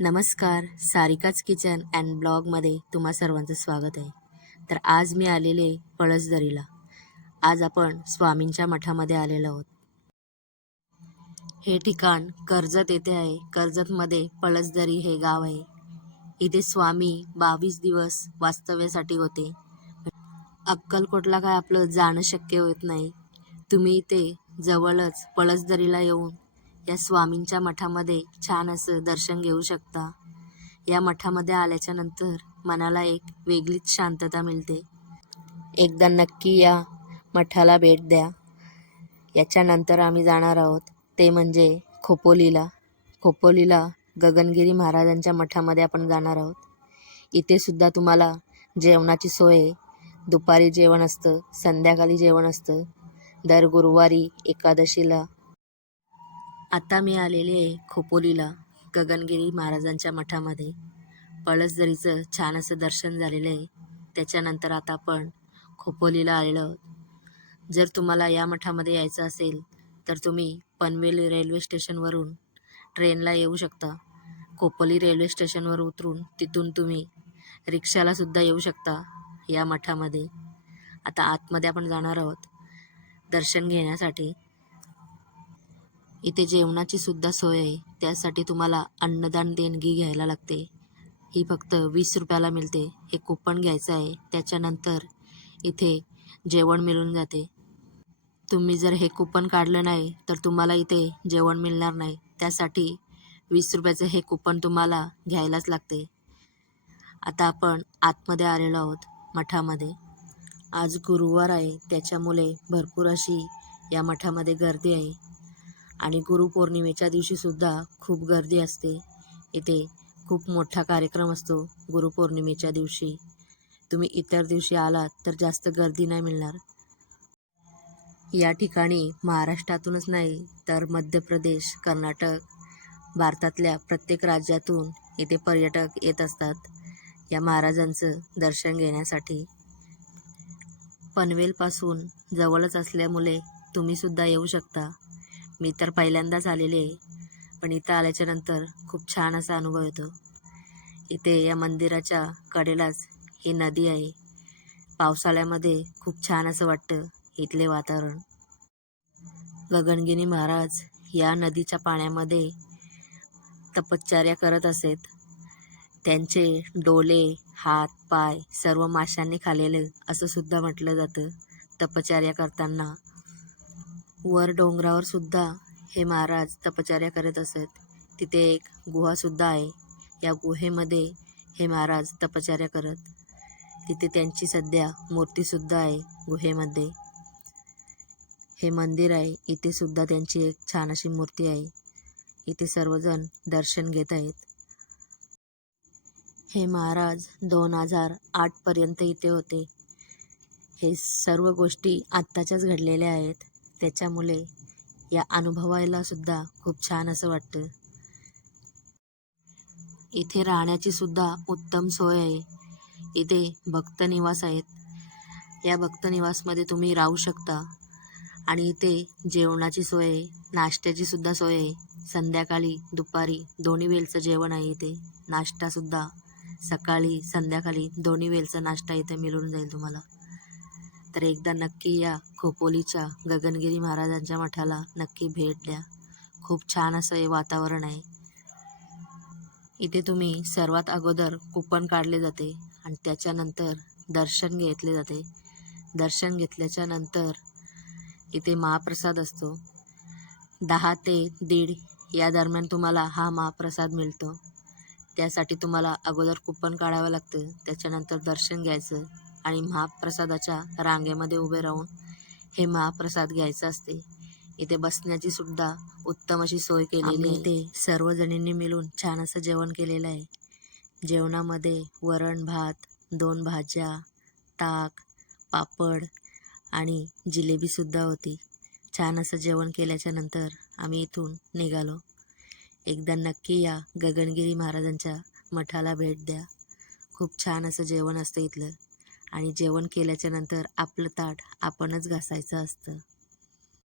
नमस्कार, सारिकाच kitchen and ब्लॉगमध्ये तुम्हा सर्वांचं स्वागत आहे. तर आज मी आलेले पळसदरीला. आज आपण स्वामींच्या मठामध्ये आलेलो आहोत. हे ठिकाण कर्जत येथे आहे. कर्जतमध्ये पळसदरी हे गाव आहे. इथे स्वामी 22 दिवस वास्तव्यासाठी होते. अक्कलकोटला काय आपलं जाणं शक्य होत नाही. तुम्ही इथे जवळच पळसदरीला येऊन या स्वामींच्या मठामध्ये छान असं दर्शन घेऊ शकता. या मठामध्ये आल्याच्या नंतर मनाला एक वेगळीच शांतता मिळते. एकदा नक्की या मठाला भेट द्या. याच्यानंतर आम्ही जाणार आहोत ते म्हणजे खोपोलीला. खोपोलीला गगनगिरी महाराजांच्या मठामध्ये आपण जाणार आहोत. इथे सुद्धा तुम्हाला जेवणाची सोय आहे. दुपारी जेवण असतं, संध्याकाळी जेवण असतं, दर गुरुवारी एकादशीला. आता मी आलेले आहे खोपोलीला गगनगिरी महाराजांच्या मठामध्ये. पळसदरीचं छान असं दर्शन झालेलं आहे. त्याच्यानंतर आता आपण खोपोलीला आलेलो आहोत. जर तुम्हाला या मठामध्ये यायचं असेल तर तुम्ही पनवेल रेल्वे स्टेशनवरून ट्रेनला येऊ शकता. खोपोली रेल्वे स्टेशनवर उतरून तिथून तुम्ही रिक्षालासुद्धा येऊ शकता या मठामध्ये. आता आतमध्ये आपण जाणार आहोत दर्शन घेण्यासाठी. इथे जेवणाची सुद्धा सोय आहे. त्यासाठी तुम्हाला अन्नदान देणगी घ्यायला लागते. ही फक्त 20 रुपयाला मिळते. हे कुपन घ्यायचं आहे. त्याच्यानंतर इथे जेवण मिळून जाते. तुम्ही जर हे कुपन काढलं नाही तर तुम्हाला इथे जेवण मिळणार नाही. त्यासाठी 20 रुपयाचं हे कुपन तुम्हाला घ्यायलाच लागते. आता आपण आतमध्ये आलेलो आहोत मठामध्ये. आज गुरुवार आहे, त्याच्यामुळे भरपूर अशी या मठामध्ये गर्दी आहे. आणि गुरुपौर्णिमेच्या दिवशीसुद्धा खूप गर्दी असते. इथे खूप मोठा कार्यक्रम असतो गुरुपौर्णिमेच्या दिवशी. तुम्ही इतर दिवशी आलात तर जास्त गर्दी नाही मिळणार. या ठिकाणी महाराष्ट्रातूनच नाही तर मध्य प्रदेश, कर्नाटक, भारतातल्या प्रत्येक राज्यातून इथे पर्यटक येत असतात या महाराजांचं दर्शन घेण्यासाठी. पनवेलपासून जवळच असल्यामुळे तुम्हीसुद्धा येऊ शकता. मी तर पहिल्यांदाच आलेले आहे, पण इथं आल्याच्यानंतर खूप छान असा अनुभव येतो. इथे या मंदिराच्या कडेलाच ही नदी आहे. पावसाळ्यामध्ये खूप छान असं वाटतं इथले वातावरण. गगनगिरी महाराज या नदीच्या पाण्यामध्ये तपश्चर्या करत असत. त्यांचे डोले, हात, पाय सर्व माशांनी खाल्लेले असं सुद्धा म्हटलं जातं तपश्चर्या करताना. वर डोंगरावर सुद्धा हे महाराज तपश्चर्या करत असत. तिथे एक गुहासुद्धा आहे. या गुहेमध्ये हे महाराज तपश्चर्या करत. तिथे त्यांची सध्या मूर्तीसुद्धा आहे गुहेमध्ये. हे मंदिर आहे, इथे सुद्धा त्यांची एक छान अशी मूर्ती आहे. इथे सर्वजण दर्शन घेत आहेत. हे महाराज 2008 पर्यंत इथे होते. हे सर्व गोष्टी आत्ताच्याच घडलेल्या आहेत. त्याच्यामुळे या अनुभवायला सुद्धा खूप छान असं वाटतं. इथे राहण्याची सुद्धा उत्तम सोय आहे. इथे भक्त निवास आहेत. या भक्त निवासमध्ये तुम्ही राहू शकता. आणि इथे जेवणाची सोय आहे, नाश्त्याची सुद्धा सोय आहे. संध्याकाळी, दुपारी दोन्ही वेळचं जेवण आहे इथे. नाश्तासुद्धा सकाळी, संध्याकाळी दोन्ही वेळचा नाश्ता इथे मिळून जाईल तुम्हाला. तर एकदा नक्की या खोपोलीच्या गगनगिरी महाराजांच्या मठाला नक्की भेट द्या. खूप छान असं हे वातावरण आहे. इथे तुम्ही सर्वात अगोदर कुपन काढले जाते आणि त्याच्यानंतर दर्शन घेतले जाते. दर्शन घेतल्याच्या नंतर इथे महाप्रसाद असतो. 10 ते 1:30 या दरम्यान तुम्हाला हा महाप्रसाद मिळतो. त्यासाठी तुम्हाला अगोदर कुपन काढावं लागतं. त्याच्यानंतर दर्शन घ्यायचं आणि महाप्रसादाच्या रांगेमध्ये उभे राहून हे महाप्रसाद घ्यायचं असते. इथे बसण्याची सुद्धा उत्तम अशी सोय केलेली आहे. इथे सर्वजणींनी मिळून छान असं जेवण केलेलं आहे. जेवणामध्ये वरण भात, 2 भाज्या, ताक, पापड आणि जिलेबीसुद्धा होती. छान असं जेवण केल्याच्या नंतर आम्ही इथून निघालो. एकदा नक्की या गगनगिरी महाराजांच्या मठाला भेट द्या. खूप छान असं जेवण असतं इथलं. आणि जेवण केल्याच्या नंतर आपलं ताट आपणच घासायचं असतं.